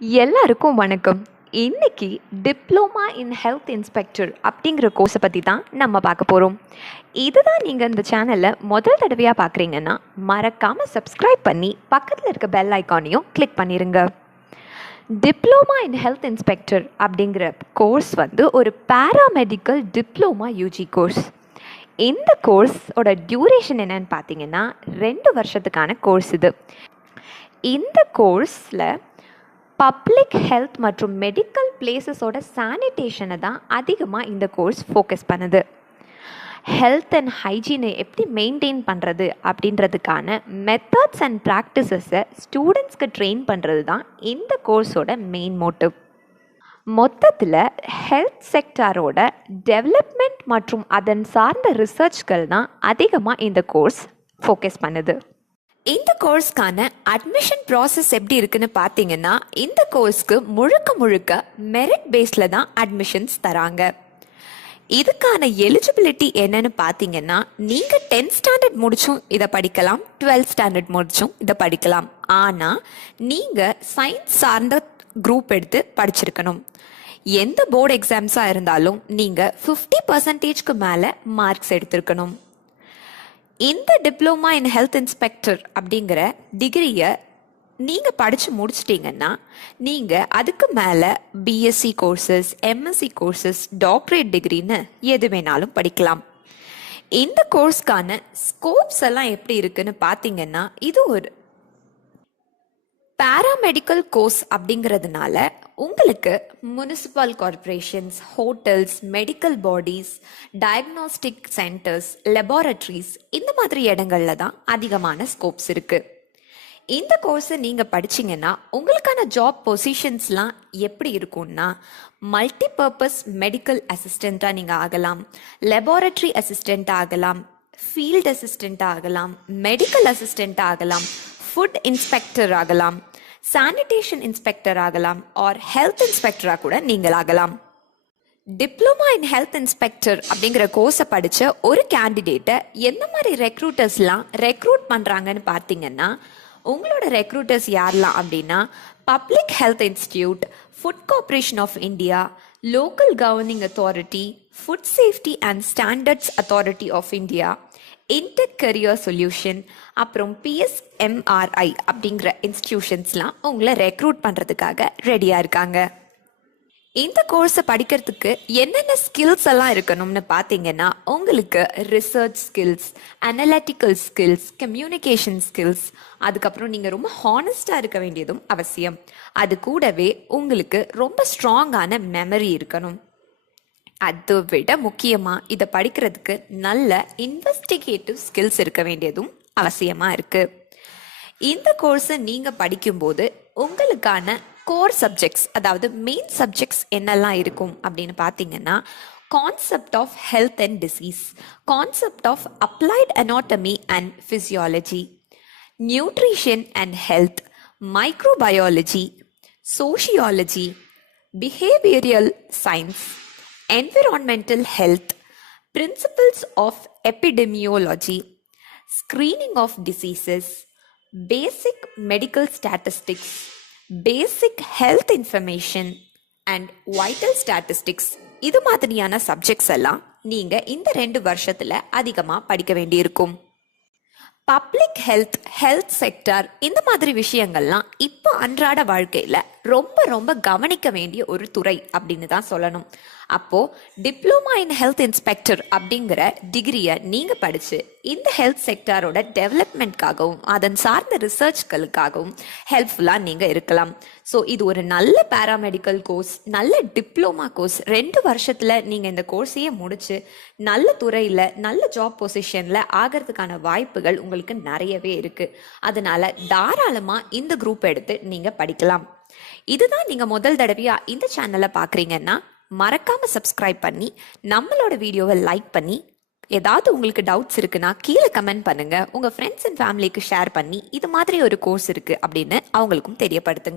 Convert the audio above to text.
எல்லாருக்கும் வணக்கம். இன்னைக்கு டிப்ளோமா இன் ஹெல்த் இன்ஸ்பெக்டர் அப்படிங்கிற கோர்ஸை பற்றி தான் நம்ம பார்க்க போகிறோம். இதுதான் நீங்கள் இந்த சேனலில் முதல் தடவையாக பார்க்குறீங்கன்னா மறக்காமல் சப்ஸ்கிரைப் பண்ணி பக்கத்தில் இருக்க பெல் ஐக்கானையும் கிளிக் பண்ணிடுங்க. டிப்ளோமா இன் ஹெல்த் இன்ஸ்பெக்டர் அப்படிங்கிற கோர்ஸ் ஒரு பேராமெடிக்கல் டிப்ளோமா யூஜி கோர்ஸ். இந்த கோர்ஸோட டியூரேஷன் என்னன்னு பார்த்தீங்கன்னா 2 வருஷத்துக்கான கோர்ஸ் இது. இந்த கோர்ஸில் பப்ளிக் ஹெல்த் மற்றும் மெடிக்கல் பிளேசஸோட சானிடேஷனை தான் அதிகமாக இந்த கோர்ஸ் ஃபோக்கஸ் பண்ணுது. ஹெல்த் அண்ட் ஹைஜீனை எப்படி மெயின்டைன் பண்ணுறது அப்படின்றதுக்கான மெத்தட்ஸ் அண்ட் ப்ராக்டிசஸை ஸ்டூடெண்ட்ஸ்க்கு ட்ரெயின் பண்ணுறது தான் இந்த கோர்ஸோட மெயின் மோட்டிவ். மொத்தத்தில் ஹெல்த் செக்டாரோட டெவலப்மெண்ட் மற்றும் அதன் சார்ந்த ரிசர்ச்கள் தான் அதிகமாக இந்த கோர்ஸ் ஃபோக்கஸ் பண்ணுது. இந்த கோர்ஸ்க்கான அட்மிஷன் ப்ராசஸ் எப்படி இருக்குன்னு பார்த்தீங்கன்னா, இந்த கோர்ஸ்க்கு முழுக்க மெரிட் பேஸில் தான் அட்மிஷன்ஸ் தராங்க. இதுக்கான எலிஜிபிலிட்டி என்னன்னு பார்த்தீங்கன்னா, நீங்கள் 10th ஸ்டாண்டர்ட் முடிச்சும் இதை படிக்கலாம், 12th ஸ்டாண்டர்ட் முடிச்சும் இதை படிக்கலாம். ஆனால் நீங்கள் சயின்ஸ் சார்ந்த குரூப் எடுத்து படிச்சிருக்கணும். எந்த போர்டு எக்ஸாம்ஸாக இருந்தாலும் நீங்கள் 50% மேலே மார்க்ஸ் எடுத்திருக்கணும். இந்த டிப்ளோமா இன் ஹெல்த் இன்ஸ்பெக்டர் அப்படிங்கிற டிகிரியை நீங்கள் படித்து முடிச்சிட்டிங்கன்னா நீங்கள் அதுக்கு மேலே BSc courses, MSc courses, doctorate டிகிரின்னு எது வேணாலும் படிக்கலாம். இந்த கோர்ஸ்க்கான ஸ்கோப்ஸ் எல்லாம் எப்படி இருக்குன்னு பார்த்தீங்கன்னா, இது ஒரு பேராமெடிக்கல் கோர்ஸ் அப்படிங்கிறதுனால உங்களுக்கு municipal corporations, hotels, medical bodies, diagnostic centres, laboratories இந்த மாதிரி இடங்கள்ல தான் அதிகமான ஸ்கோப்ஸ் இருக்குது. இந்த கோர்ஸை நீங்கள் படிச்சிங்கன்னா உங்களுக்கான ஜாப் பொசிஷன்ஸ்லாம் எப்படி இருக்கும்னா, மல்டிபர்பஸ் மெடிக்கல் அசிஸ்டண்ட்டாக நீங்கள் ஆகலாம், லெபார்டரி அசிஸ்டண்ட்டாக ஆகலாம், ஃபீல்ட் அசிஸ்டண்ட்டாக ஆகலாம், மெடிக்கல் அசிஸ்டண்ட்டாக ஆகலாம், ஃபுட் இன்ஸ்பெக்டர் ஆகலாம், சானிடேஷன் இன்ஸ்பெக்டர் ஆகலாம், ஆர் ஹெல்த் இன்ஸ்பெக்டராக கூட நீங்கள் ஆகலாம். டிப்ளமா இன் ஹெல்த் இன்ஸ்பெக்டர் அப்படிங்கிற கோர்ஸை படித்த ஒரு கேண்டிடேட்டை எந்த மாதிரி ரெக்ரூட்டர்ஸ்லாம் ரெக்ரூட் பண்ணுறாங்கன்னு பார்த்தீங்கன்னா, உங்களோட ரெக்ரூட்டர்ஸ் யாரெல்லாம் அப்படின்னா, public health institute, food corporation of India, local governing authority, food safety and standards authority of India, Intech career solution, அப்புறம் பிஎஸ்எம்ஆர்ஐ அப்படிங்கிற இன்ஸ்டிடியூஷன்ஸ்லாம் உங்களை ரெக்ரூட் பண்ணுறதுக்காக ரெடியாக இருக்காங்க. இந்த கோர்ஸை படிக்கிறதுக்கு என்னென்ன ஸ்கில்ஸ் எல்லாம் இருக்கணும்னு பார்த்தீங்கன்னா, உங்களுக்கு research skills, analytical skills, communication skills, அதுக்கப்புறம் நீங்கள் ரொம்ப ஹானஸ்டாக இருக்க வேண்டியதும் அவசியம். அது கூடவே உங்களுக்கு ரொம்ப ஸ்ட்ராங்கான மெமரி இருக்கணும். அதை விட முக்கியமாக இதை படிக்கிறதுக்கு நல்ல இன்வெஸ்டிகேட்டிவ் ஸ்கில்ஸ் இருக்க வேண்டியதும் அவசியமாக இருக்குது. இந்த கோர்ஸை நீங்கள் படிக்கும்போது உங்களுக்கான கோர் சப்ஜெக்ட்ஸ், அதாவது மெயின் சப்ஜெக்ட்ஸ் என்னெல்லாம் இருக்கும் அப்படின்னு பார்த்தீங்கன்னா, concept of health and disease, concept of applied anatomy and physiology, nutrition and health, microbiology, sociology, behavioural science, environmental health, principles of epidemiology, screening of diseases, basic medical statistics, basic health information and vital statistics. இது மாதிரியான subjects எல்லாம் நீங்க இந்த 2 வருஷத்துல அதிகமா படிக்க வேண்டியிருக்கும். Public health sector இந்த மாதிரி விஷயங்கள்லாம் இப்போ அன்றாட வாழ்க்கையில் ரொம்ப கவனிக்க வேண்டிய ஒரு துறை அப்படின்னு தான் சொல்லணும். அப்போது டிப்ளமா இன் ஹெல்த் இன்ஸ்பெக்டர் அப்படிங்கிற டிகிரியை நீங்கள் படித்து இந்த ஹெல்த் செக்டாரோட டெவலப்மெண்ட்காகவும் அதன் சார்ந்த ரிசர்ச்களுக்காகவும் ஹெல்ப்ஃபுல்லாக நீங்கள் இருக்கலாம். ஸோ இது ஒரு நல்ல பேராமெடிக்கல் கோர்ஸ், நல்ல டிப்ளமா கோர்ஸ். 2 வருஷத்தில் நீங்கள் இந்த கோர்ஸையே முடித்து நல்ல துறையில் நல்ல ஜாப் பொசிஷனில் ஆகிறதுக்கான வாய்ப்புகள் உங்களுக்கு நிறையவே இருக்குது. அதனால் தாராளமாக இந்த குரூப் எடுத்து நீங்கள் படிக்கலாம். இதுதான் நீங்கள் முதல் தடவையாக இந்த சேனலை பார்க்குறீங்கன்னா மறக்காமல் சப்ஸ்கிரைப் பண்ணி நம்மளோட வீடியோவை லைக் பண்ணி, ஏதாவது உங்களுக்கு டவுட்ஸ் இருக்குன்னா கீழே கமெண்ட் பண்ணுங்கள். உங்கள் ஃப்ரெண்ட்ஸ் அண்ட் ஃபேமிலிக்கு ஷேர் பண்ணி இது மாதிரி ஒரு கோர்ஸ் இருக்குது அப்படின்னு அவங்களுக்கும் தெரியப்படுத்துங்க.